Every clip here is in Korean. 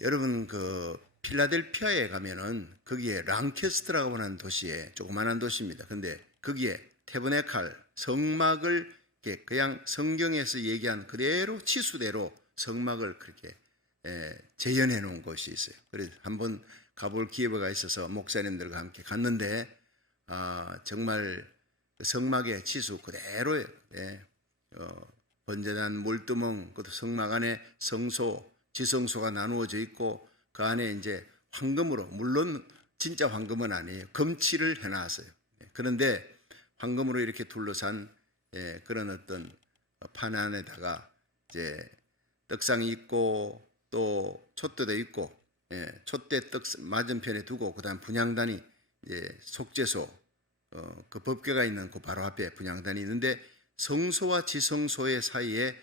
여러분 필라델피아에 가면은 거기에 랑캐스트라고 하는 도시에 조그마한 도시입니다. 근데 거기에 태브네칼 성막을 그냥 성경에서 얘기한 그대로 치수대로 성막을 그렇게 재현해 놓은 곳이 있어요. 그래서 한번 가볼 기회가 있어서 목사님들과 함께 갔는데 정말 성막의 치수 그대로예요. 번제단 물두멍, 그것도 성막 안에 성소, 지성소가 나누어져 있고 그 안에 이제 황금으로, 물론 진짜 황금은 아니에요. 금칠을 해놨어요. 그런데 황금으로 이렇게 둘러싼 그런 어떤 판 안에다가 이제 떡상이 있고 또 촛대도 있고, 촛대 떡 맞은편에 두고 그다음 분향단이 이제 속죄소 그 법궤가 있는 그 바로 앞에 분향단이 있는데 성소와 지성소의 사이에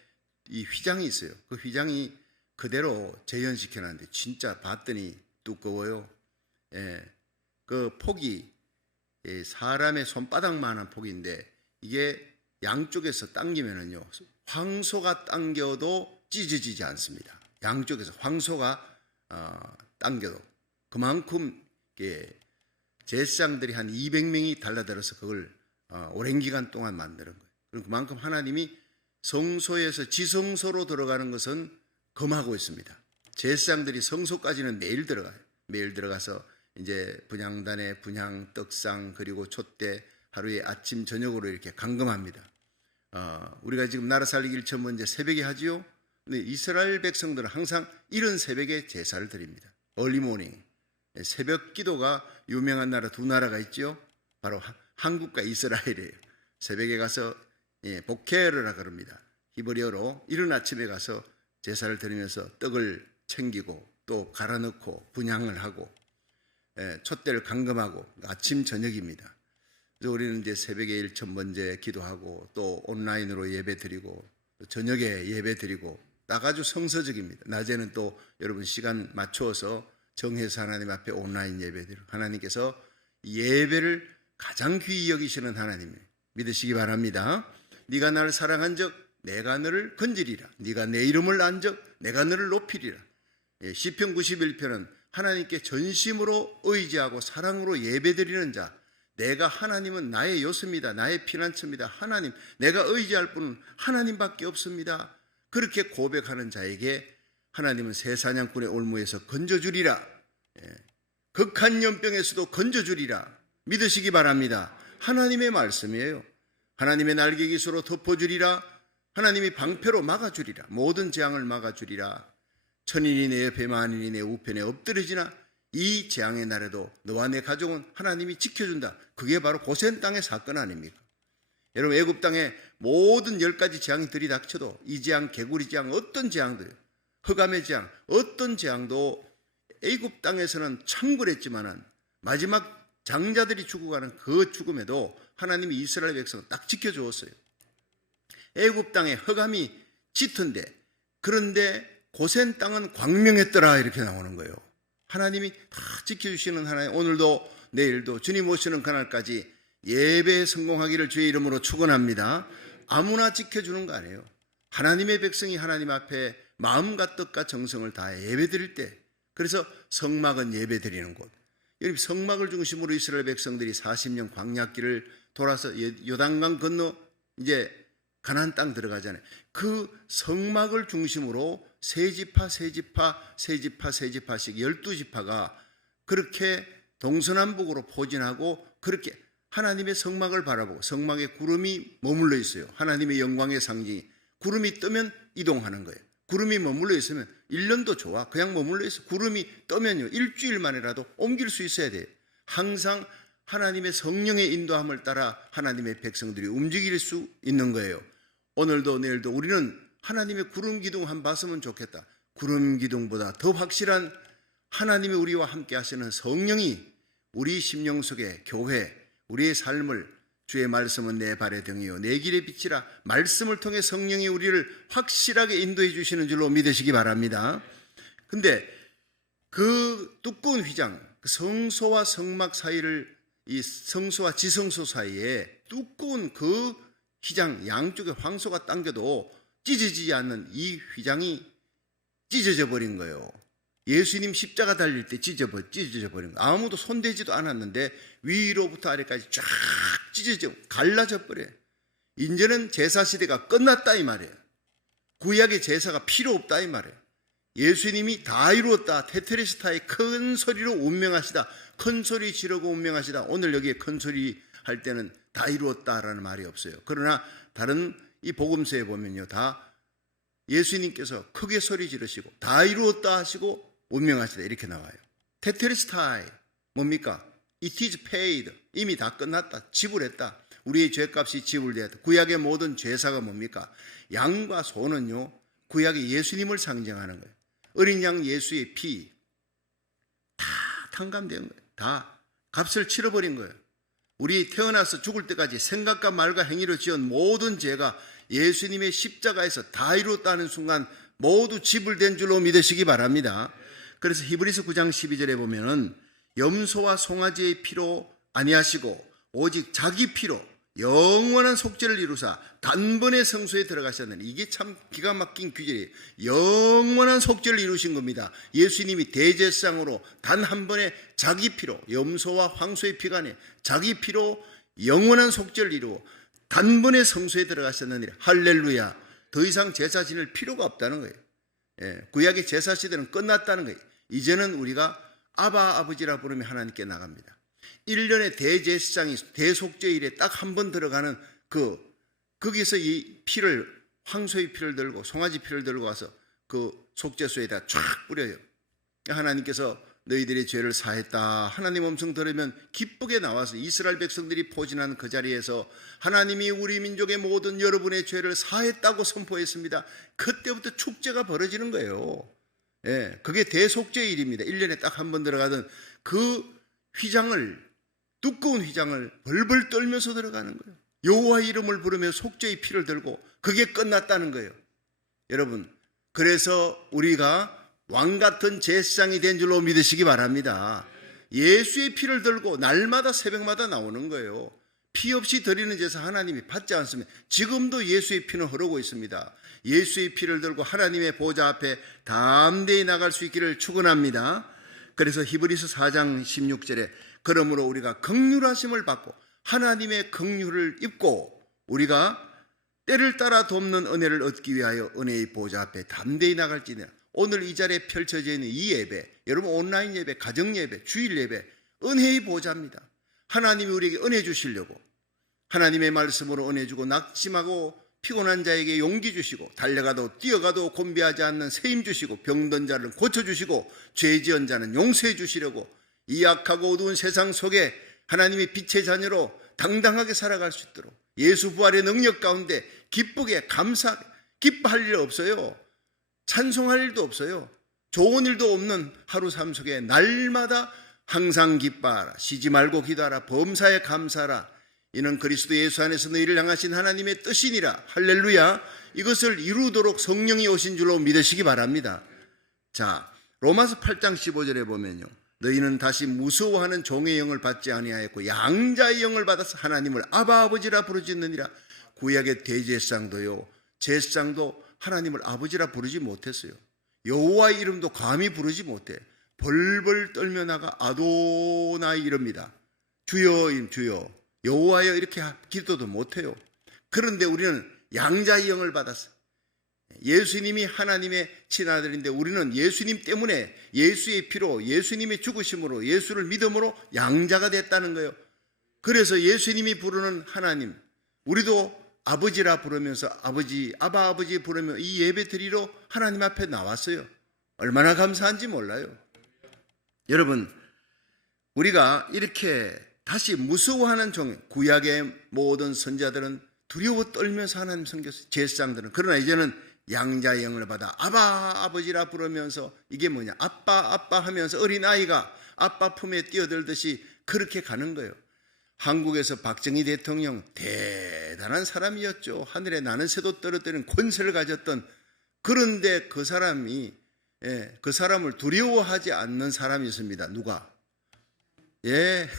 이 휘장이 있어요. 그 휘장이 그대로 재현시켜놨는데 진짜 봤더니 두꺼워요. 그 폭이 사람의 손바닥만한 폭인데 이게 양쪽에서 당기면은요 황소가 당겨도 찢어지지 않습니다. 양쪽에서 황소가 당겨도 그만큼 제사장들이 한 200명이 달라들어서 그걸 오랜 기간 동안 만드는 거예요. 그리고 그만큼 하나님이 성소에서 지성소로 들어가는 것은 금하고 있습니다. 제사장들이 성소까지는 매일 들어가요. 매일 들어가서 이제 분향단에 분향, 떡상 그리고 촛대 하루에 아침 저녁으로 이렇게 감금합니다. 우리가 지금 나라 살리기 1,000번째 새벽에 하지요. 근데 이스라엘 백성들은 항상 이른 새벽에 제사를 드립니다. 얼리모닝. 새벽 기도가 유명한 나라 두 나라가 있죠. 바로 한국과 이스라엘이에요. 새벽에 가서 보케르라 그럽니다. 히브리어로 이른 아침에 가서 제사를 드리면서 떡을 챙기고 또 갈아 넣고 분향을 하고 촛대를 감금하고 아침 저녁입니다. 그래서 우리는 이제 새벽에 1,000번째 기도하고 또 온라인으로 예배 드리고 저녁에 예배 드리고 딱 아주 성서적입니다. 낮에는 또 여러분 시간 맞추어서 정해서 하나님 앞에 온라인 예배 드리고 하나님께서 예배를 가장 귀히 여기시는 하나님 믿으시기 바랍니다. 네가 나를 사랑한 적 내가 너를 건지리라. 네가 내 이름을 안 적 내가 너를 높이리라. 시편 91편은 하나님께 전심으로 의지하고 사랑으로 예배드리는 자, 내가 하나님은 나의 요새입니다. 나의 피난처입니다. 하나님, 내가 의지할 분은 하나님밖에 없습니다. 그렇게 고백하는 자에게 하나님은 새 사냥꾼의 올무에서 건져주리라. 극한 연병에서도 건져주리라. 믿으시기 바랍니다. 하나님의 말씀이에요. 하나님의 날개 깃으로 덮어주리라. 하나님이 방패로 막아주리라. 모든 재앙을 막아주리라. 천인이 내 옆에 만인이 내 우편에 엎드려지나 이 재앙의 날에도 너와 내 가족은 하나님이 지켜준다. 그게 바로 고센 땅의 사건 아닙니까? 여러분 애굽 땅에 모든 10가지 재앙이 들이닥쳐도 이 재앙, 개구리 재앙, 어떤 재앙도요. 흑암의 재앙, 어떤 재앙도 애굽 땅에서는 창궐했지만은 마지막 장자들이 죽어가는 그 죽음에도 하나님이 이스라엘 백성을 딱 지켜주었어요. 애굽 땅에 흑암이 짙은데 그런데 고센 땅은 광명했더라 이렇게 나오는 거예요. 하나님이 다 지켜주시는 하나님, 오늘도 내일도 주님 오시는 그날까지 예배에 성공하기를 주의 이름으로 축원합니다. 아무나 지켜주는 거 아니에요. 하나님의 백성이 하나님 앞에 마음과 뜻과 정성을 다해 예배드릴 때, 그래서 성막은 예배드리는 곳. 여러분 성막을 중심으로 이스라엘 백성들이 40년 광야길을 돌아서 요단강 건너 이제 가나안 땅 들어가잖아요. 그 성막을 중심으로 세 지파씩 12지파가 그렇게 동서남북으로 포진하고 그렇게 하나님의 성막을 바라보고 성막에 구름이 머물러 있어요. 하나님의 영광의 상징이. 구름이 뜨면 이동하는 거예요. 구름이 머물러 있으면 1년도 좋아. 그냥 머물러 있어. 구름이 뜨면요. 일주일 만이라도 옮길 수 있어야 돼요. 항상 하나님의 성령의 인도함을 따라 하나님의 백성들이 움직일 수 있는 거예요. 오늘도 내일도 우리는 하나님의 구름 기둥 한번 봤으면 좋겠다. 구름 기둥보다 더 확실한 하나님이 우리와 함께 하시는 성령이 우리 심령 속에 교회, 우리의 삶을 주의 말씀은 내 발의 등이요 내 길의 빛이라 말씀을 통해 성령이 우리를 확실하게 인도해 주시는 줄로 믿으시기 바랍니다. 근데 그 두꺼운 휘장, 성소와 성막 사이를 이 성소와 지성소 사이에 두꺼운 그 휘장 양쪽에 황소가 당겨도 찢어지지 않는 이 휘장이 찢어져 버린 거예요. 예수님 십자가 달릴 때 찢어져버린 거. 아무도 손대지도 않았는데 위로부터 아래까지 쫙 찢어져 갈라져 버려요. 이제는 제사 시대가 끝났다 이 말이에요. 구약의 제사가 필요 없다 이 말이에요. 예수님이 다 이루었다. 테텔레스타의 큰 소리로 운명하시다. 큰 소리 지르고 운명하시다. 오늘 여기에 큰 소리 할 때는 다 이루었다라는 말이 없어요. 그러나 다른 이 복음서에 보면요, 다 예수님께서 크게 소리 지르시고 다 이루었다 하시고 운명하시다 이렇게 나와요. 테텔레스타이 뭡니까? It is paid. 이미 다 끝났다. 지불했다. 우리의 죄값이 지불되었다. 구약의 모든 제사가 뭡니까? 양과 소는요, 구약의 예수님을 상징하는 거예요. 어린 양 예수의 피 다 탕감된 거예요. 다 값을 치러버린 거예요. 우리 태어나서 죽을 때까지 생각과 말과 행위로 지은 모든 죄가 예수님의 십자가에서 다 이루었다는 순간 모두 지불된 줄로 믿으시기 바랍니다. 그래서 히브리서 9장 12절에 보면은 염소와 송아지의 피로 아니하시고 오직 자기 피로 영원한 속죄를 이루사 단번에 성소에 들어가셨느니, 이게 참 기가 막힌 규절이에요. 영원한 속죄를 이루신 겁니다. 예수님이 대제사장으로 단 한 번에 자기 피로, 염소와 황소의 피가 아니에요, 자기 피로 영원한 속죄를 이루어 단번에 성소에 들어가셨느니 할렐루야. 더 이상 제사 지낼 필요가 없다는 거예요. 예, 구약의 제사 시대는 끝났다는 거예요. 이제는 우리가 아바 아버지라 부르며 하나님께 나갑니다. 1년의 대제사장이 대속죄일에 딱 한 번 들어가는 거기서 이 피를, 황소의 피를 들고 송아지 피를 들고 와서 그 속죄소에다 쫙 뿌려요. 하나님께서 너희들의 죄를 사했다. 하나님 음성 들으면 기쁘게 나와서 이스라엘 백성들이 포진하는 그 자리에서 하나님이 우리 민족의 모든 여러분의 죄를 사했다고 선포했습니다. 그때부터 축제가 벌어지는 거예요. 예, 그게 대속죄일입니다. 1년에 딱 한 번 들어가던 그 휘장을, 두꺼운 휘장을 벌벌 떨면서 들어가는 거예요. 여호와의 이름을 부르며 속죄의 피를 들고 그게 끝났다는 거예요. 여러분, 그래서 우리가 왕같은 제사장이 된 줄로 믿으시기 바랍니다. 예수의 피를 들고 날마다 새벽마다 나오는 거예요. 피 없이 드리는 제사 하나님이 받지 않습니다. 지금도 예수의 피는 흐르고 있습니다. 예수의 피를 들고 하나님의 보좌 앞에 담대히 나갈 수 있기를 축원합니다. 그래서 히브리서 4장 16절에 그러므로 우리가 긍휼하심을 받고 하나님의 긍휼을 입고 우리가 때를 따라 돕는 은혜를 얻기 위하여 은혜의 보좌 앞에 담대히 나갈지니라. 오늘 이 자리에 펼쳐져 있는 이 예배, 여러분 온라인 예배, 가정 예배, 주일 예배, 은혜의 보좌입니다. 하나님이 우리에게 은혜 주시려고 하나님의 말씀으로 은혜 주고 낙심하고 피곤한 자에게 용기 주시고 달려가도 뛰어가도 곤비하지 않는 세임 주시고 병든 자를 고쳐주시고 죄 지은 자는 용서해 주시려고 이 악하고 어두운 세상 속에 하나님의 빛의 자녀로 당당하게 살아갈 수 있도록 예수 부활의 능력 가운데 기쁘게 기뻐할 일 없어요. 찬송할 일도 없어요. 좋은 일도 없는 하루 삶 속에 날마다 항상 기뻐하라, 쉬지 말고 기도하라, 범사에 감사하라. 이는 그리스도 예수 안에서 너희를 향하신 하나님의 뜻이니라. 할렐루야. 이것을 이루도록 성령이 오신 줄로 믿으시기 바랍니다. 자, 로마서 8장 15절에 보면요, 너희는 다시 무서워하는 종의 영을 받지 아니하였고 양자의 영을 받아서 하나님을 아바 아버지라 부르짖느니라. 구약의 대제사장도요, 제사장도 하나님을 아버지라 부르지 못했어요. 여호와의 이름도 감히 부르지 못해. 벌벌 떨며 나가 아도나이 이릅니다. 주여 주여 여호와여 이렇게 기도도 못해요. 그런데 우리는 양자의 영을 받았어요. 예수님이 하나님의 친아들인데 우리는 예수님 때문에 예수의 피로, 예수님의 죽으심으로, 예수를 믿음으로 양자가 됐다는 거예요. 그래서 예수님이 부르는 하나님, 우리도 아버지라 부르면서 아버지, 아바 아버지 부르며 이 예배 드리러 하나님 앞에 나왔어요. 얼마나 감사한지 몰라요. 여러분, 우리가 이렇게 다시 무서워하는 종, 구약의 모든 선자들은 두려워 떨면서 하나님 섬겼어요. 제사장들은. 그러나 이제는 양자의 영을 받아 아바 아버지라 부르면서, 이게 뭐냐, 아빠 아빠 하면서 어린아이가 아빠 품에 뛰어들듯이 그렇게 가는 거예요. 한국에서 박정희 대통령 대단한 사람이었죠. 하늘에 나는 새도 떨어뜨리는 권세를 가졌던, 그런데 그 사람이, 그 사람을 두려워하지 않는 사람이 있습니다. 누가? 예,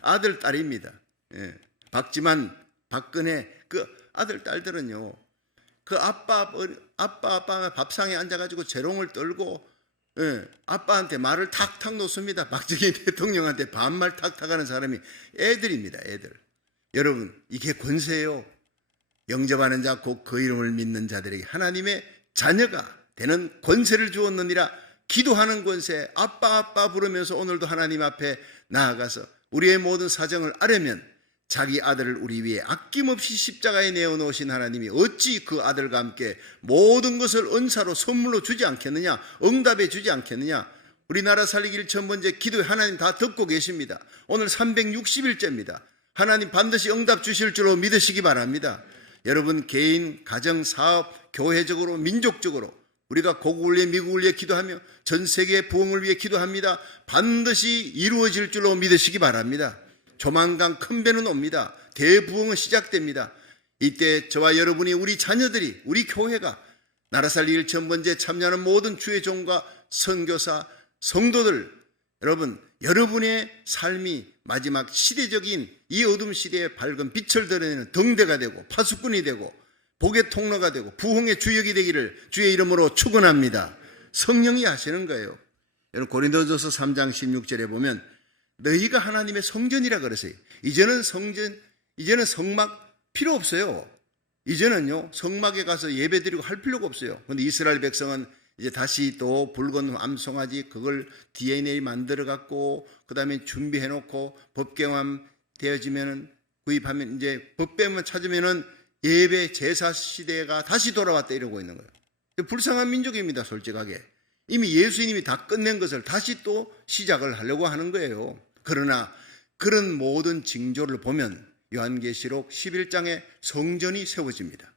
아들 딸입니다. 예, 박지만, 박근혜, 그 아들 딸들은요, 그 아빠 밥상에 앉아가지고 재롱을 떨고 아빠한테 말을 탁탁 놓습니다. 박정희 대통령한테 반말 탁탁 하는 사람이 애들입니다. 애들. 여러분, 이게 권세예요. 영접하는 자 곧 그 이름을 믿는 자들에게 하나님의 자녀가 되는 권세를 주었느니라. 기도하는 권세, 아빠 아빠 부르면서 오늘도 하나님 앞에 나아가서 우리의 모든 사정을 아뢰면 자기 아들을 우리 위해 아낌없이 십자가에 내어놓으신 하나님이 어찌 그 아들과 함께 모든 것을 은사로 선물로 주지 않겠느냐, 응답해 주지 않겠느냐. 우리나라 살리기 1000번째 기도에 하나님 다 듣고 계십니다. 오늘 360일째입니다. 하나님 반드시 응답 주실 줄로 믿으시기 바랍니다. 여러분 개인, 가정, 사업, 교회적으로, 민족적으로 우리가 고국을 위해, 미국을 위해 기도하며 전 세계의 부흥을 위해 기도합니다. 반드시 이루어질 줄로 믿으시기 바랍니다. 조만간 큰 배는 옵니다. 대부흥은 시작됩니다. 이때 저와 여러분이, 우리 자녀들이, 우리 교회가 나라 살리기 1000번째 참여하는 모든 주의 종과 선교사, 성도들, 여러분, 여러분의 삶이 마지막 시대적인 이 어둠 시대의 밝은 빛을 드러내는 등대가 되고 파수꾼이 되고 복의 통로가 되고 부흥의 주역이 되기를 주의 이름으로 축원합니다. 성령이 하시는 거예요. 여러분 고린도전서 3장 16절에 보면 너희가 하나님의 성전이라 그러세요. 이제는 성막 필요 없어요. 이제는요 성막에 가서 예배드리고 할 필요가 없어요. 그런데 이스라엘 백성은 이제 다시 또 붉은 암송아지 그걸 DNA 만들어 갖고 그 다음에 준비해 놓고 법경함 되어지면은 구입하면 이제 법궤만 찾으면은 예배 제사 시대가 다시 돌아왔다 이러고 있는 거예요. 불쌍한 민족입니다. 솔직하게 이미 예수님이 다 끝낸 것을 다시 또 시작을 하려고 하는 거예요. 그러나 그런 모든 징조를 보면 요한계시록 11장에 성전이 세워집니다.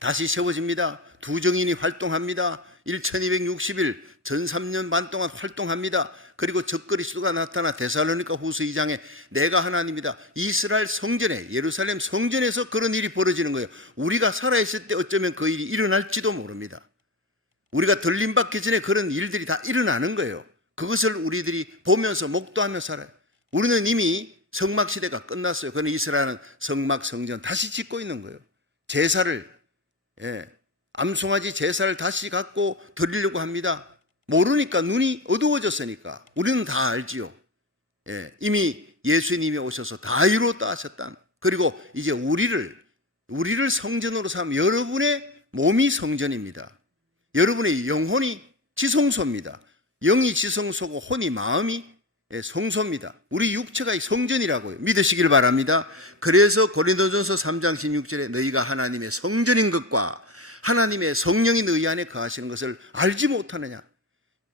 다시 세워집니다. 두 정인이 활동합니다. 1260일 전 3년 반 동안 활동합니다. 그리고 적그리스도가 나타나 데살로니가 후서 2장에 내가 하나님이다. 이스라엘 성전에, 예루살렘 성전에서 그런 일이 벌어지는 거예요. 우리가 살아있을 때 어쩌면 그 일이 일어날지도 모릅니다. 우리가 들림받기 전에 그런 일들이 다 일어나는 거예요. 그것을 우리들이 보면서 목도하며 살아요. 우리는 이미 성막 시대가 끝났어요. 그런데 이스라엘은 성막 성전 다시 짓고 있는 거예요. 제사를 암송아지 제사를 다시 갖고 드리려고 합니다. 모르니까, 눈이 어두워졌으니까. 우리는 다 알지요. 이미 예수님이 오셔서 다 이루었다 하셨다. 그리고 이제 우리를 성전으로 삼으면 여러분의 몸이 성전입니다. 여러분의 영혼이 지성소입니다. 영이 지성소고 혼이 마음이 성소입니다. 우리 육체가 성전이라고요. 믿으시길 바랍니다. 그래서 고린도전서 3장 16절에 너희가 하나님의 성전인 것과 하나님의 성령이 너희 안에 거하시는 것을 알지 못하느냐.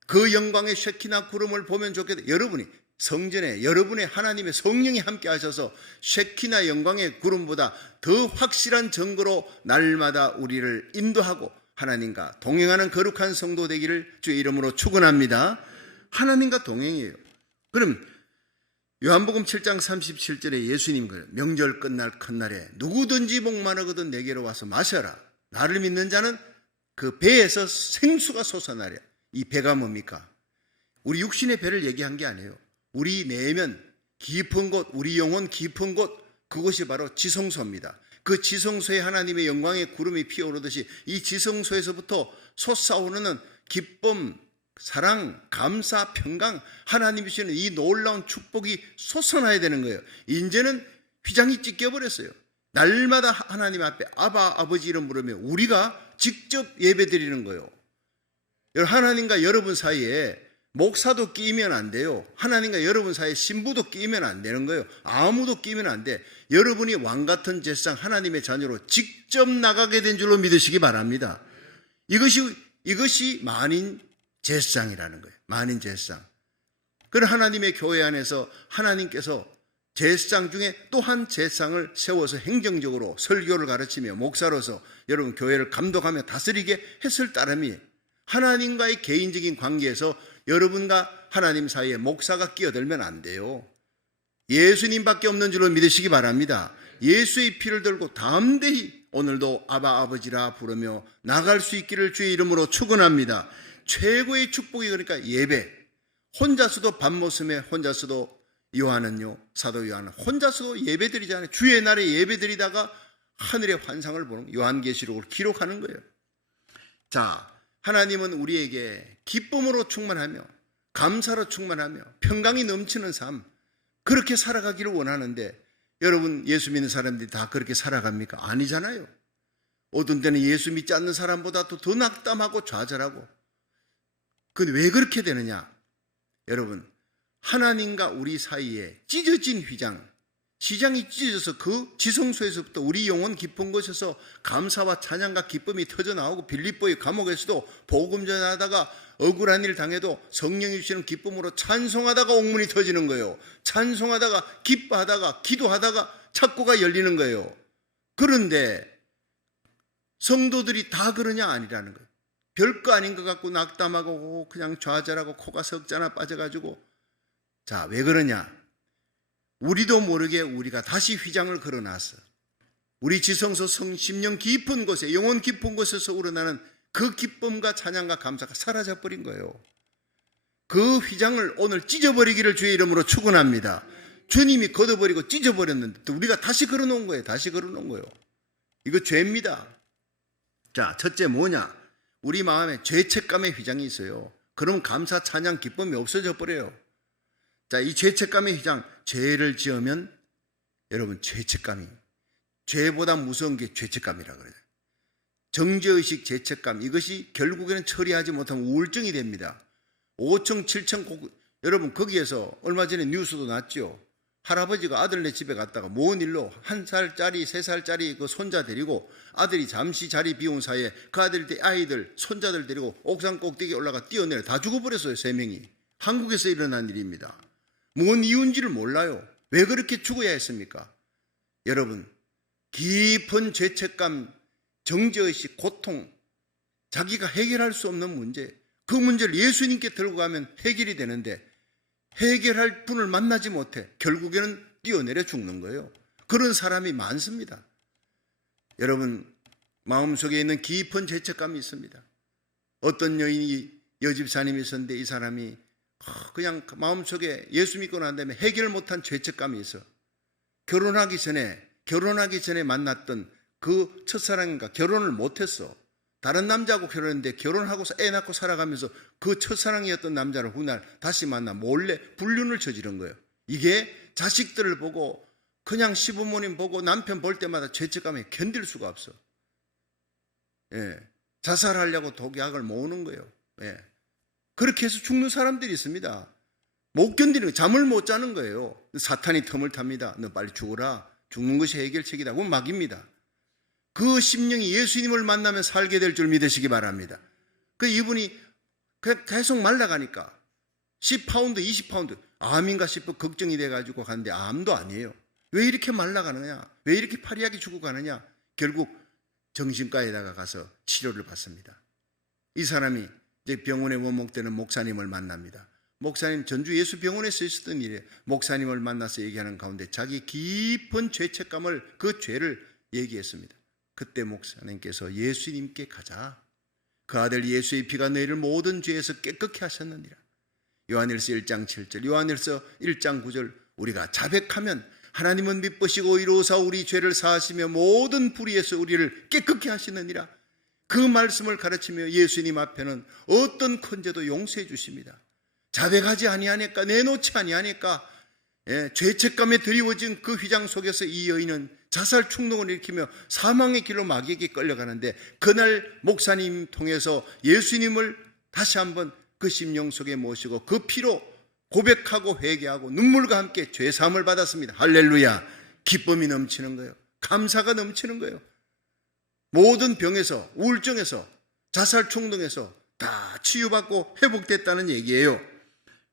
그 영광의 쉐키나 구름을 보면 좋겠다. 여러분이 성전에 여러분의 하나님의 성령이 함께 하셔서 쉐키나 영광의 구름보다 더 확실한 증거로 날마다 우리를 인도하고 하나님과 동행하는 거룩한 성도 되기를 주의 이름으로 축원합니다. 하나님과 동행이에요. 그럼 요한복음 7장 37절에 예수님 명절 끝날 큰날에 누구든지 목마르거든 내게로 와서 마셔라. 나를 믿는 자는 그 배에서 생수가 솟아나랴. 이 배가 뭡니까? 우리 육신의 배를 얘기한 게 아니에요. 우리 내면 깊은 곳, 우리 영혼 깊은 곳, 그것이 바로 지성소입니다. 그 지성소에 하나님의 영광의 구름이 피어오르듯이 이 지성소에서부터 솟아오르는 기쁨, 사랑, 감사, 평강, 하나님이 주시는 이 놀라운 축복이 솟아나야 되는 거예요. 이제는 휘장이 찢겨버렸어요. 날마다 하나님 앞에 아바, 아버지 이름 부르며 우리가 직접 예배드리는 거예요. 하나님과 여러분 사이에 목사도 끼면 안 돼요. 하나님과 여러분 사이에 신부도 끼면 안 되는 거예요. 아무도 끼면 안 돼. 여러분이 왕같은 제사장 하나님의 자녀로 직접 나가게 된 줄로 믿으시기 바랍니다. 이것이 만인 제사장이라는 거예요. 만인 제사장. 그런 하나님의 교회 안에서 하나님께서 제사장 중에 또 한 제사장을 세워서 행정적으로 설교를 가르치며 목사로서 여러분 교회를 감독하며 다스리게 했을 따름이 하나님과의 개인적인 관계에서 여러분과 하나님 사이에 목사가 끼어들면 안 돼요. 예수님밖에 없는 줄로 믿으시기 바랍니다. 예수의 피를 들고 담대히 오늘도 아바 아버지라 부르며 나갈 수 있기를 주의 이름으로 축원합니다. 최고의 축복이 그러니까 예배. 혼자서도 밥 먹으며 혼자서도 요한은요, 사도 요한은 혼자서도 예배드리잖아요. 주의 날에 예배드리다가 하늘의 환상을 보는 요한계시록을 기록하는 거예요. 자, 하나님은 우리에게 기쁨으로 충만하며 감사로 충만하며 평강이 넘치는 삶, 그렇게 살아가기를 원하는데, 여러분 예수 믿는 사람들이 다 그렇게 살아갑니까? 아니잖아요. 어떤 때는 예수 믿지 않는 사람보다도 더 낙담하고 좌절하고. 근데 왜 그렇게 되느냐? 여러분, 하나님과 우리 사이에 찢어진 시장이 찢어져서 그 지성소에서부터 우리 영혼 깊은 곳에서 감사와 찬양과 기쁨이 터져나오고, 빌립보의 감옥에서도 복음 전하다가 억울한 일 당해도 성령이 주시는 기쁨으로 찬송하다가 옥문이 터지는 거예요. 찬송하다가 기뻐하다가 기도하다가 창고가 열리는 거예요. 그런데 성도들이 다 그러냐? 아니라는 거예요. 별거 아닌 것 같고 낙담하고 그냥 좌절하고 코가 석자나 빠져가지고. 자, 왜 그러냐? 우리도 모르게 우리가 다시 휘장을 걸어놨어. 우리 지성소 심령 깊은 곳에, 영혼 깊은 곳에서 우러나는 그 기쁨과 찬양과 감사가 사라져버린 거예요. 그 휘장을 오늘 찢어버리기를 주의 이름으로 축원합니다. 주님이 걷어버리고 찢어버렸는데 또 우리가 다시 걸어놓은 거예요. 다시 걸어놓은 거예요. 이거 죄입니다. 자, 첫째 뭐냐? 우리 마음에 죄책감의 휘장이 있어요. 그럼 감사, 찬양, 기쁨이 없어져 버려요. 자, 이 죄책감의 휘장, 죄를 지으면 여러분 죄책감이, 죄보다 무서운 게 죄책감이라 그래요. 정죄의식, 죄책감, 이것이 결국에는 처리하지 못하면 우울증이 됩니다. 5층, 7층, 여러분 거기에서 얼마 전에 뉴스도 났죠. 할아버지가 아들네 집에 갔다가 뭔 일로 1살짜리, 3살짜리 그 손자 데리고, 아들이 잠시 자리 비운 사이에 그 아이들, 손자들 데리고 옥상 꼭대기에 올라가 뛰어내려 다 죽어버렸어요. 3명이. 한국에서 일어난 일입니다. 뭔 이유인지를 몰라요. 왜 그렇게 죽어야 했습니까? 여러분, 깊은 죄책감, 정죄의식, 고통, 자기가 해결할 수 없는 문제, 그 문제를 예수님께 들고 가면 해결이 되는데 해결할 분을 만나지 못해 결국에는 뛰어내려 죽는 거예요. 그런 사람이 많습니다. 여러분, 마음속에 있는 깊은 죄책감이 있습니다. 어떤 여집사님이 있었는데 이 사람이 그냥 마음속에 예수 믿고 난 다음에 해결 못한 죄책감이 있어. 결혼하기 전에 만났던 그 첫사랑인가 결혼을 못했어. 다른 남자하고 결혼했는데 결혼하고서 애 낳고 살아가면서 그 첫사랑이었던 남자를 훗날 다시 만나 몰래 불륜을 저지른 거예요. 이게 자식들을 보고, 그냥 시부모님 보고 남편 볼 때마다 죄책감에 견딜 수가 없어. 예, 자살하려고 독약을 모으는 거예요. 예. 그렇게 해서 죽는 사람들이 있습니다. 못 견디는 거예요. 잠을 못 자는 거예요. 사탄이 틈을 탑니다. 너 빨리 죽어라. 죽는 것이 해결책이다. 그건 막입니다. 그 심령이 예수님을 만나면 살게 될 줄 믿으시기 바랍니다. 그 이분이 계속 말라가니까 10파운드, 20파운드, 암인가 싶어 걱정이 돼가지고 갔는데 암도 아니에요. 왜 이렇게 말라가느냐? 왜 이렇게 파리하게 죽어가느냐? 결국 정신과에다가 가서 치료를 받습니다. 이 사람이 이제 병원에 원목되는 목사님을 만납니다. 목사님, 전주 예수병원에서 있었던 일이에요. 목사님을 만나서 얘기하는 가운데 자기 깊은 죄책감을, 그 죄를 얘기했습니다. 그때 목사님께서 예수님께 가자. 그 아들 예수의 피가 너희를 모든 죄에서 깨끗게 하셨느니라. 요한일서 1장 7절, 요한일서 1장 9절, 우리가 자백하면 하나님은 미쁘시고 의로우사 우리 죄를 사하시며 모든 불의에서 우리를 깨끗게 하시느니라. 그 말씀을 가르치며 예수님 앞에는 어떤 큰 죄도 용서해 주십니다. 자백하지 아니하니까, 내놓지 아니하니까, 죄책감에 드리워진 그 휘장 속에서 이 여인은 자살 충동을 일으키며 사망의 길로 마귀에게 끌려가는데, 그날 목사님 통해서 예수님을 다시 한번 그 심령 속에 모시고 그 피로 고백하고 회개하고 눈물과 함께 죄사함을 받았습니다. 할렐루야. 기쁨이 넘치는 거예요. 감사가 넘치는 거예요. 모든 병에서, 우울증에서, 자살 충동에서 다 치유받고 회복됐다는 얘기예요.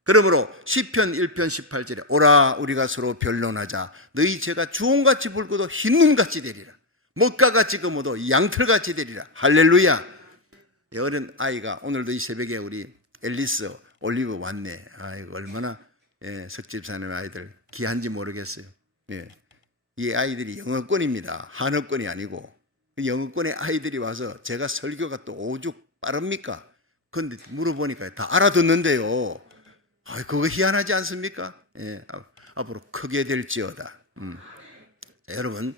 그러므로 시편 1편 18절에 오라 우리가 서로 변론하자. 너희 죄가 주홍같이 붉어도 흰눈같이 되리라. 먹가같이 검어도 양털같이 되리라. 할렐루야. 어린 아이가 오늘도 이 새벽에 우리 앨리스 올리브 왔네. 아이고 얼마나 석집사님 아이들 귀한지 모르겠어요. 이 아이들이 영어권입니다. 한어권이 아니고 영어권의 아이들이 와서 제가 설교가 또 오죽 빠릅니까? 그런데 물어보니까 다 알아듣는데요. 그거 희한하지 않습니까? 앞으로 크게 될지어다. 자, 여러분,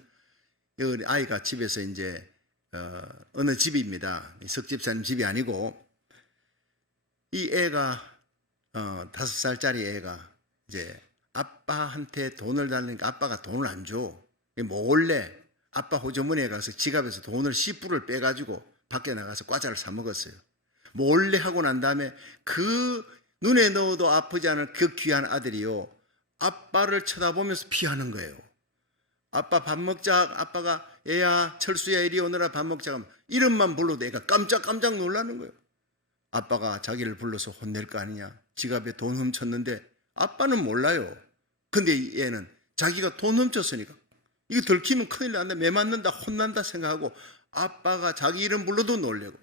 아이가 집에서 이제 어느 집입니다. 석집사님 집이 아니고, 이 애가 5살짜리 애가 이제 아빠한테 돈을 달라니까 아빠가 돈을 안 줘. 몰래 아빠 호주머니에 가서 지갑에서 돈을 10불을 빼가지고 밖에 나가서 과자를 사 먹었어요. 몰래 하고 난 다음에 그 눈에 넣어도 아프지 않은 그 귀한 아들이요, 아빠를 쳐다보면서 피하는 거예요. 아빠 밥 먹자. 아빠가 애야 철수야 이리 오너라 밥 먹자 하면 이름만 불러도 애가 깜짝깜짝 놀라는 거예요. 아빠가 자기를 불러서 혼낼 거 아니냐. 지갑에 돈 훔쳤는데 아빠는 몰라요. 근데 이 애는 자기가 돈 훔쳤으니까 이거 들키면 큰일 난다, 매 맞는다, 혼난다 생각하고 아빠가 자기 이름 불러도 놀래고,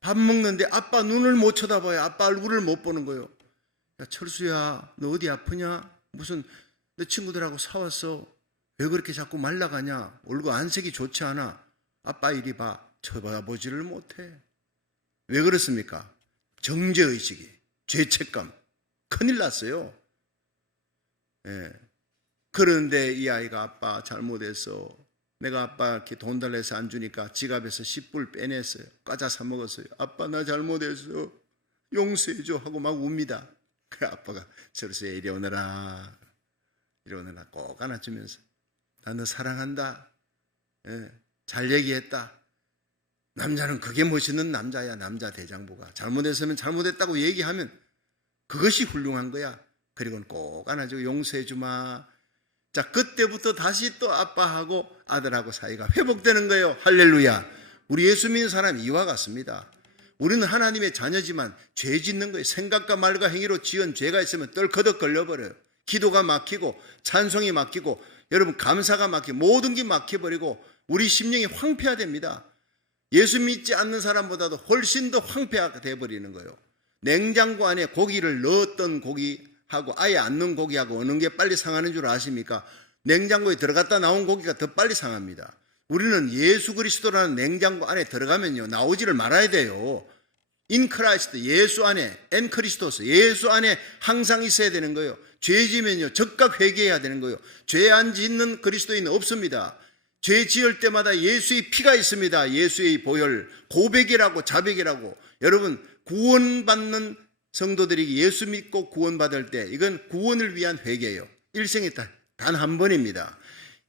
밥 먹는데 아빠 눈을 못 쳐다봐요. 아빠 얼굴을 못 보는 거예요. 야 철수야 너 어디 아프냐? 무슨 내 친구들하고 싸웠어. 왜 그렇게 자꾸 말라가냐? 얼굴 안색이 좋지 않아. 아빠 이리 봐. 쳐다보지를 못해. 왜 그렇습니까? 정죄의식이, 죄책감, 큰일 났어요. 예. 그런데 이 아이가 아빠 잘못했어. 내가 아빠 이렇게 돈 달라 해서 안 주니까 지갑에서 10불 빼냈어요. 과자 사 먹었어요. 아빠 나 잘못했어. 용서해줘 하고 막 웁니다. 그 아빠가 철수야 이리 오너라. 이리 오너라 꼭 안아주면서 나 너 사랑한다. 예. 잘 얘기했다. 남자는 그게 멋있는 남자야. 남자 대장부가 잘못했으면 잘못했다고 얘기하면 그것이 훌륭한 거야. 그리고는 꼭 안아주고 용서해주마. 자, 그때부터 다시 또 아빠하고 아들하고 사이가 회복되는 거예요. 할렐루야. 우리 예수 믿는 사람이 이와 같습니다. 우리는 하나님의 자녀지만 죄 짓는 거예요. 생각과 말과 행위로 지은 죄가 있으면 떨커덕 걸려버려요. 기도가 막히고 찬송이 막히고 여러분 감사가 막히고 모든 게 막혀버리고 우리 심령이 황폐화됩니다. 예수 믿지 않는 사람보다도 훨씬 더 황폐화가 돼버리는 거예요. 냉장고 안에 고기를 넣었던 고기하고 아예 안 넣은 고기하고 어느 게 빨리 상하는 줄 아십니까? 냉장고에 들어갔다 나온 고기가 더 빨리 상합니다. 우리는 예수 그리스도라는 냉장고 안에 들어가면요 나오지를 말아야 돼요. 인 크라이스트, 예수 안에, 엔 크리스토스, 예수 안에 항상 있어야 되는 거예요. 죄 지면요 즉각 회개해야 되는 거예요. 죄 안 짓는 그리스도인은 없습니다. 죄 지을 때마다 예수의 피가 있습니다. 예수의 보혈, 고백이라고 자백이라고. 여러분 구원받는 성도들이 예수 믿고 구원받을 때 이건 구원을 위한 회개예요. 일생에 단 한 번입니다.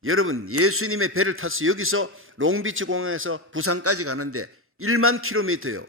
여러분 예수님의 배를 타서 여기서 롱비치 공항에서 부산까지 가는데 1만 킬로미터예요.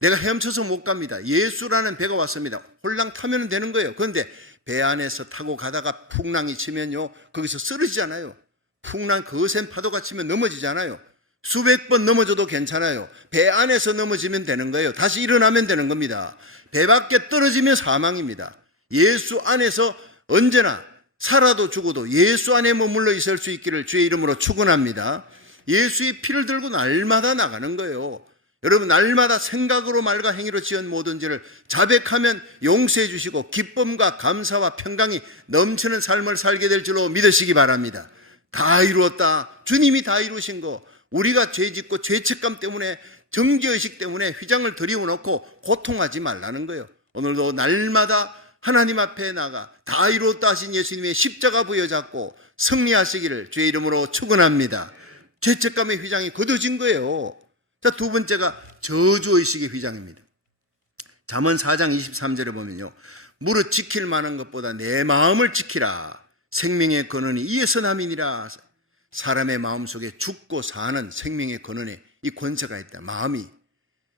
내가 헤엄쳐서 못 갑니다. 예수라는 배가 왔습니다. 홀랑 타면 되는 거예요. 그런데 배 안에서 타고 가다가 풍랑이 치면요 거기서 쓰러지잖아요. 풍랑 거센 파도가 치면 넘어지잖아요. 수백 번 넘어져도 괜찮아요. 배 안에서 넘어지면 되는 거예요. 다시 일어나면 되는 겁니다. 배 밖에 떨어지면 사망입니다. 예수 안에서 언제나 살아도 죽어도 예수 안에 머물러 있을 수 있기를 주의 이름으로 축원합니다. 예수의 피를 들고 날마다 나가는 거예요. 여러분 날마다 생각으로 말과 행위로 지은 모든 죄를 자백하면 용서해 주시고 기쁨과 감사와 평강이 넘치는 삶을 살게 될 줄로 믿으시기 바랍니다. 다 이루었다. 주님이 다 이루신 거. 우리가 죄 짓고 죄책감 때문에 정죄의식 때문에 휘장을 들이워놓고 고통하지 말라는 거예요. 오늘도 날마다 하나님 앞에 나가 다 이루었다 하신 예수님의 십자가 부여잡고 승리하시기를 주의 이름으로 축원합니다. 죄책감의 휘장이 걷어진 거예요. 자, 두 번째가 저주의식의 휘장입니다. 잠언 4장 23절에 보면요 무릇 지킬 만한 것보다 내 마음을 지키라. 생명의 근원이 이에서 남이니라. 사람의 마음속에 죽고 사는 생명의 근원에 이 권세가 있다. 마음이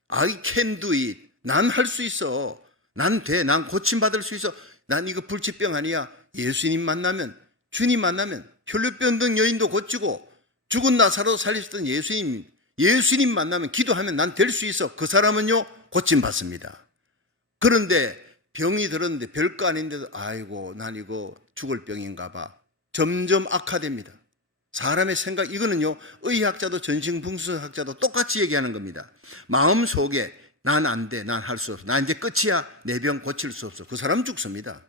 I can do it. 난 할 수 있어. 난 돼. 난 고침받을 수 있어. 난 이거 불치병 아니야. 예수님 만나면, 주님 만나면 혈류병 등 여인도 고치고 죽은 나사로도 살리셨던 예수님 만나면 기도하면 난 될 수 있어. 그 사람은요 고침받습니다. 그런데 병이 들었는데 별거 아닌데도 아이고 난 이거 죽을 병인가 봐. 점점 악화됩니다. 사람의 생각, 이거는요 의학자도 전신분석학자도 똑같이 얘기하는 겁니다. 마음속에 난 안 돼, 난 할 수 없어, 나 이제 끝이야, 내 병 고칠 수 없어. 그 사람 죽습니다.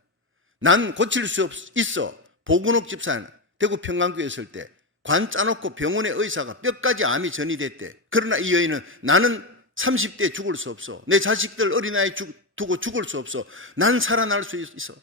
난 고칠 수 있어. 보근옥 집사는 대구 평강교회 있을 때 관 짜놓고 병원의 의사가 뼈까지 암이 전이됐대. 그러나 이 여인은 나는 30대에 죽을 수 없어. 내 자식들 어린아이 두고 죽을 수 없어. 난 살아날 수 있어.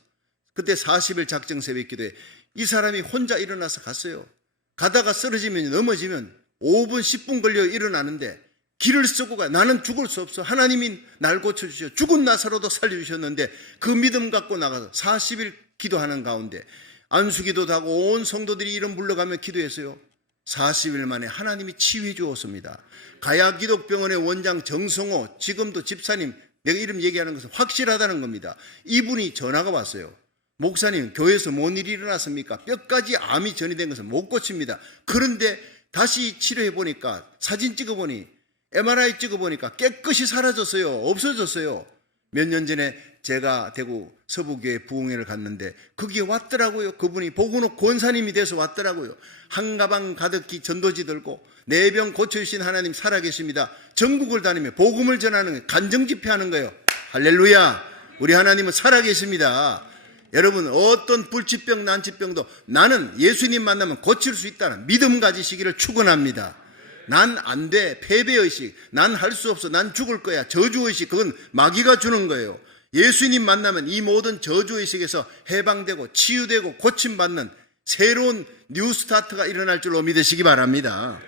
그때 40일 작정 새벽 기도에 이 사람이 혼자 일어나서 갔어요. 가다가 쓰러지면 넘어지면 5분 10분 걸려 일어나는데 길을 쓰고 가. 나는 죽을 수 없어. 하나님이 날 고쳐주셔. 죽은 나사로도 살려주셨는데 그 믿음 갖고 나가서 40일 기도하는 가운데 안수기도도 하고 온 성도들이 이름 불러가며 기도했어요. 40일 만에 하나님이 치유해 주었습니다. 가야기독병원의 원장 정성호, 지금도 집사님, 내가 이름 얘기하는 것은 확실하다는 겁니다. 이분이 전화가 왔어요. 목사님, 교회에서 뭔 일이 일어났습니까? 뼈까지 암이 전이된 것은 못 고칩니다. 그런데 다시 치료해 보니까, 사진 찍어보니, MRI 찍어보니까 깨끗이 사라졌어요. 없어졌어요. 몇 년 전에 제가 대구 서부교회 부흥회를 갔는데 거기에 왔더라고요. 그분이 보고는 권사님이 돼서 왔더라고요. 한 가방 가득히 전도지 들고 내 병 고쳐주신 하나님 살아계십니다. 전국을 다니며 복음을 전하는 간증 집회하는 거예요. 할렐루야. 우리 하나님은 살아계십니다. 여러분, 어떤 불치병 난치병도 나는 예수님 만나면 고칠 수 있다는 믿음 가지시기를 축원합니다. 난 안 돼. 패배의식. 난 할 수 없어. 난 죽을 거야. 저주의식. 그건 마귀가 주는 거예요. 예수님 만나면 이 모든 저주의식에서 해방되고 치유되고 고침받는 새로운 뉴스타트가 일어날 줄로 믿으시기 바랍니다.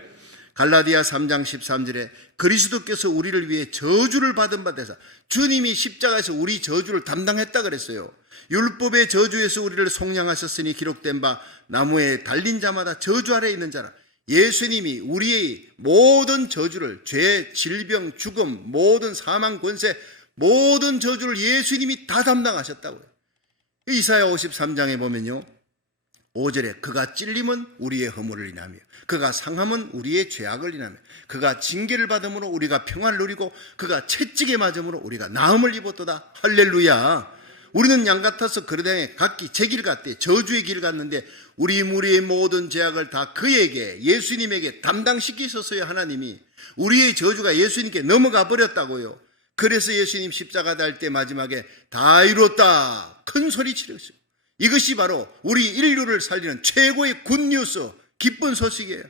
갈라디아 3장 13절에 그리스도께서 우리를 위해 저주를 받은 바 되사 주님이 십자가에서 우리 저주를 담당했다 그랬어요. 율법의 저주에서 우리를 속량하셨으니 기록된 바 나무에 달린 자마다 저주 아래 있는 자라. 예수님이 우리의 모든 저주를, 죄, 질병, 죽음, 모든 사망, 권세, 모든 저주를 예수님이 다 담당하셨다고요. 이사야 53장에 보면요, 5절에 그가 찔림은 우리의 허물을 인하며 그가 상함은 우리의 죄악을 인하며 그가 징계를 받음으로 우리가 평안을 누리고 그가 채찍에 맞음으로 우리가 나음을 입었도다. 할렐루야. 우리는 양 같아서 그러되 각기 제 길 갔대. 저주의 길 갔는데 우리 무리의 모든 죄악을 다 그에게, 예수님에게 담당시키셨어요. 하나님이. 우리의 저주가 예수님께 넘어가 버렸다고요. 그래서 예수님 십자가 달 때 마지막에 다 이뤘다 큰 소리 치렀어요. 이것이 바로 우리 인류를 살리는 최고의 굿뉴스, 기쁜 소식이에요.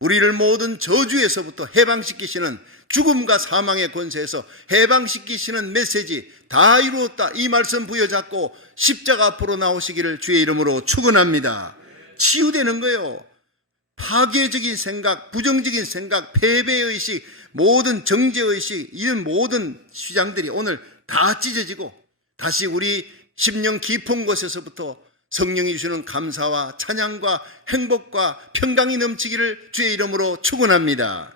우리를 모든 저주에서부터 해방시키시는, 죽음과 사망의 권세에서 해방시키시는 메시지, 다 이루었다, 이 말씀 부여잡고 십자가 앞으로 나오시기를 주의 이름으로 축원합니다. 치유되는 거예요. 파괴적인 생각, 부정적인 생각, 패배의식, 모든 정죄의식, 이런 모든 주장들이 오늘 다 찢어지고 다시 우리 심령 깊은 곳에서부터 성령이 주시는 감사와 찬양과 행복과 평강이 넘치기를 주의 이름으로 축원합니다.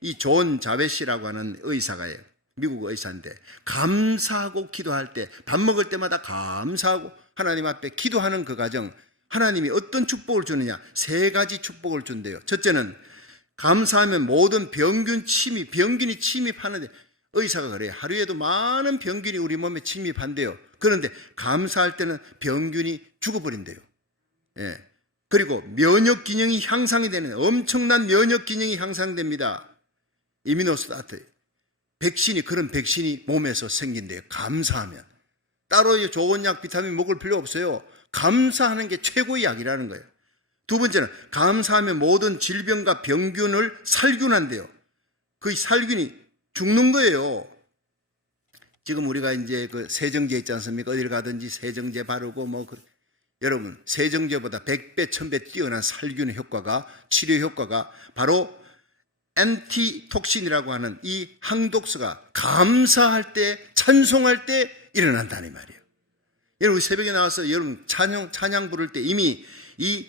이 존 자벳이라고 하는 의사가예요. 미국 의사인데 감사하고 기도할 때, 밥 먹을 때마다 감사하고 하나님 앞에 기도하는 그 과정, 하나님이 어떤 축복을 주느냐, 3가지 축복을 준대요. 첫째는 감사하면 모든 병균이 침입하는데, 의사가 그래요. 하루에도 많은 병균이 우리 몸에 침입한대요. 그런데 감사할 때는 병균이 죽어버린대요. 예. 그리고 면역 기능이 향상이 되는, 엄청난 면역 기능이 향상됩니다. 이미노스타트 백신이, 그런 백신이 몸에서 생긴대요. 감사하면. 따로 좋은 약, 비타민 먹을 필요 없어요. 감사하는 게 최고의 약이라는 거예요. 두 번째는 감사하면 모든 질병과 병균을 살균한대요. 그 살균이 죽는 거예요. 지금 우리가 이제 그 세정제 있지 않습니까? 어딜 가든지 세정제 바르고 여러분, 세정제보다 100배, 1000배 뛰어난 살균 효과가, 치료 효과가 바로 엔티톡신이라고 하는 이 항독수가 감사할 때, 찬송할 때 일어난다는 말이에요. 여러분, 새벽에 나와서 여러분 찬양 부를 때 이미 이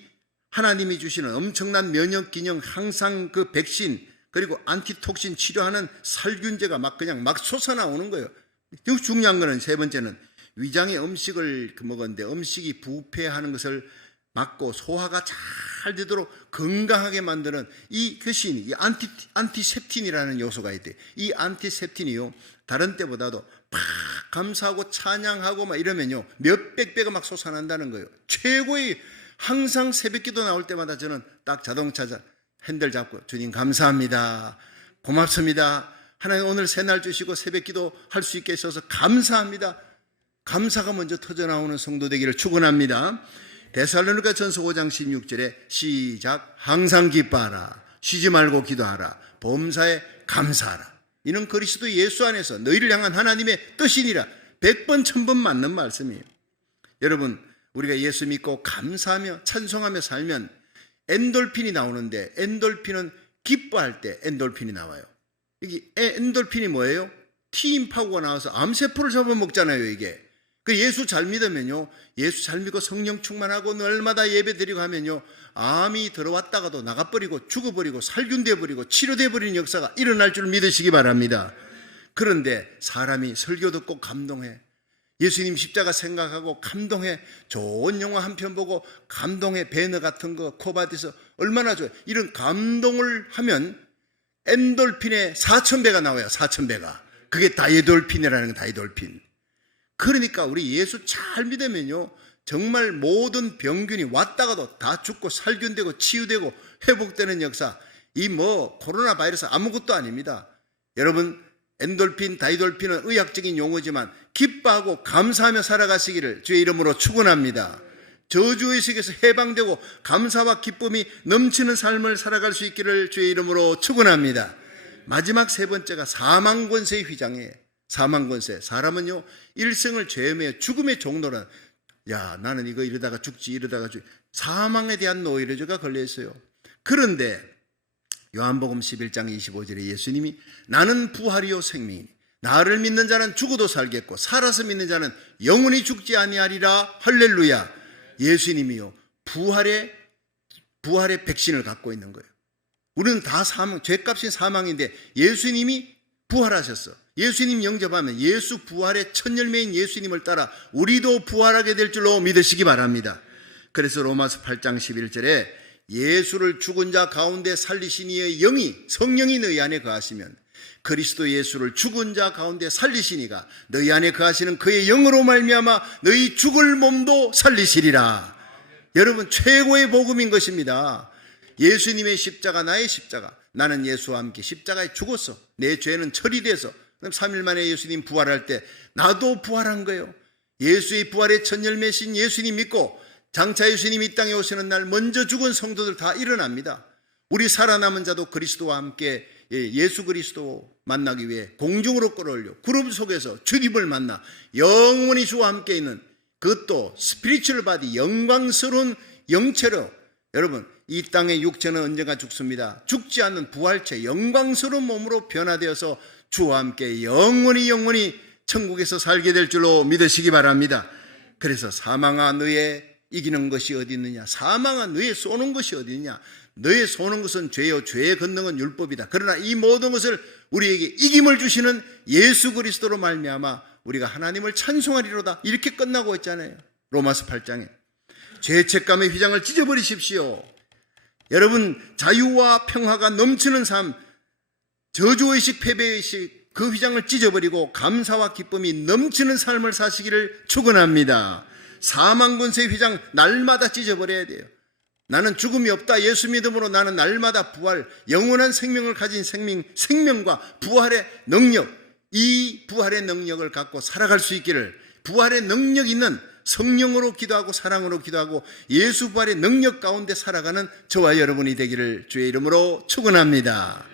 하나님이 주시는 엄청난 면역 기능 항상 그 백신, 그리고 안티톡신 치료하는 살균제가 그냥 솟아나오는 거예요. 중요한 거는 세 번째는 위장에 음식을 먹었는데 음식이 부패하는 것을 막고 소화가 잘 되도록 건강하게 만드는 이것이 이 안티셉틴이라는 요소가 있대. 이 안티셉틴이요, 다른 때보다도 막 감사하고 찬양하고 이러면요 몇백 배가 솟아난다는 거예요. 최고의, 항상 새벽기도 나올 때마다 저는 딱 자동차 핸들 잡고 주님 감사합니다, 고맙습니다, 하나님 오늘 새날 주시고 새벽기도 할 수 있게 해주셔서 감사합니다. 감사가 먼저 터져나오는 성도 되기를 축원합니다. 데살로니가 전서 5장 16절에 시작, 항상 기뻐하라, 쉬지 말고 기도하라, 범사에 감사하라. 이는 그리스도 예수 안에서 너희를 향한 하나님의 뜻이니라. 100번 1000번 맞는 말씀이에요. 여러분, 우리가 예수 믿고 감사하며 찬송하며 살면 엔돌핀이 나오는데, 엔돌핀은 기뻐할 때 엔돌핀이 나와요. 이게 엔돌핀이 뭐예요? T임파고가 나와서 암세포를 잡아먹잖아요, 이게. 그 예수 잘 믿으면요, 예수 잘 믿고 성령 충만하고 날마다 예배 드리고 하면요, 암이 들어왔다가도 나가버리고 죽어버리고 살균돼버리고 치료돼버리는 역사가 일어날 줄 믿으시기 바랍니다. 그런데 사람이 설교 듣고 감동해, 예수님 십자가 생각하고 감동해, 좋은 영화 한 편 보고 감동해, 배너 같은 거 코바디서 얼마나 좋아요. 이런 감동을 하면 엔돌핀의 4,000배가 나와요. 4,000배가. 그게 다이돌핀이라는 거, 다이돌핀. 그러니까 우리 예수 잘 믿으면요, 정말 모든 병균이 왔다가도 다 죽고 살균되고 치유되고 회복되는 역사, 이 코로나 바이러스 아무것도 아닙니다. 여러분, 엔돌핀, 다이돌핀은 의학적인 용어지만 기뻐하고 감사하며 살아가시기를 주의 이름으로 축원합니다. 저주의식에서 해방되고 감사와 기쁨이 넘치는 삶을 살아갈 수 있기를 주의 이름으로 축원합니다. 마지막 세 번째가 사망권세의 휘장이에요. 사망권세. 사람은요, 일생을 죄매어 죽음의 종로라, 야, 나는 이거 이러다가 죽지, 이러다가 죽지, 사망에 대한 노이로제가 걸려있어요. 그런데 요한복음 11장 25절에 예수님이 나는 부활이요 생명이니 나를 믿는 자는 죽어도 살겠고 살아서 믿는 자는 영원히 죽지 아니하리라. 할렐루야. 예수님이요, 부활의 백신을 갖고 있는 거예요. 우리는 다 죄값이 사망인데 예수님이 부활하셨어. 예수님 영접하면 예수 부활의 첫 열매인 예수님을 따라 우리도 부활하게 될 줄로 믿으시기 바랍니다. 그래서 로마서 8장 11절에 예수를 죽은 자 가운데 살리신 이의 영이, 성령이 너희 안에 거하시면 그리스도 예수를 죽은 자 가운데 살리신 이가 너희 안에 거하시는 그의 영으로 말미암아 너희 죽을 몸도 살리시리라. 여러분, 최고의 복음인 것입니다. 예수님의 십자가, 나의 십자가. 나는 예수와 함께 십자가에 죽었어. 내 죄는 처리돼서 3일 만에 예수님 부활할 때 나도 부활한 거예요. 예수의 부활의 첫 열매신 예수님 믿고 장차 예수님이 이 땅에 오시는 날 먼저 죽은 성도들 다 일어납니다. 우리 살아남은 자도 그리스도와 함께 예수 그리스도 만나기 위해 공중으로 끌어올려 구름 속에서 주님을 만나 영원히 주와 함께 있는, 그것도 스피리추얼 바디, 영광스러운 영체로, 여러분, 이 땅의 육체는 언젠가 죽습니다. 죽지 않는 부활체, 영광스러운 몸으로 변화되어서 주와 함께 영원히 천국에서 살게 될 줄로 믿으시기 바랍니다. 그래서 사망아 너의 이기는 것이 어디 있느냐, 사망아 너의 쏘는 것이 어디 있느냐. 너의 쏘는 것은 죄요, 죄의 권능은 율법이다. 그러나 이 모든 것을 우리에게 이김을 주시는 예수 그리스도로 말미암아 우리가 하나님을 찬송하리로다. 이렇게 끝나고 있잖아요, 로마서 8장에. 죄책감의 휘장을 찢어버리십시오. 여러분, 자유와 평화가 넘치는 삶, 저주의식, 패배의식, 그 휘장을 찢어버리고 감사와 기쁨이 넘치는 삶을 사시기를 축원합니다. 사망권세의 휘장 날마다 찢어버려야 돼요. 나는 죽음이 없다. 예수 믿음으로 나는 날마다 부활, 영원한 생명을 가진 생명과 부활의 능력, 이 부활의 능력을 갖고 살아갈 수 있기를, 부활의 능력 있는 성령으로 기도하고 사랑으로 기도하고 예수 부활의 능력 가운데 살아가는 저와 여러분이 되기를 주의 이름으로 축원합니다.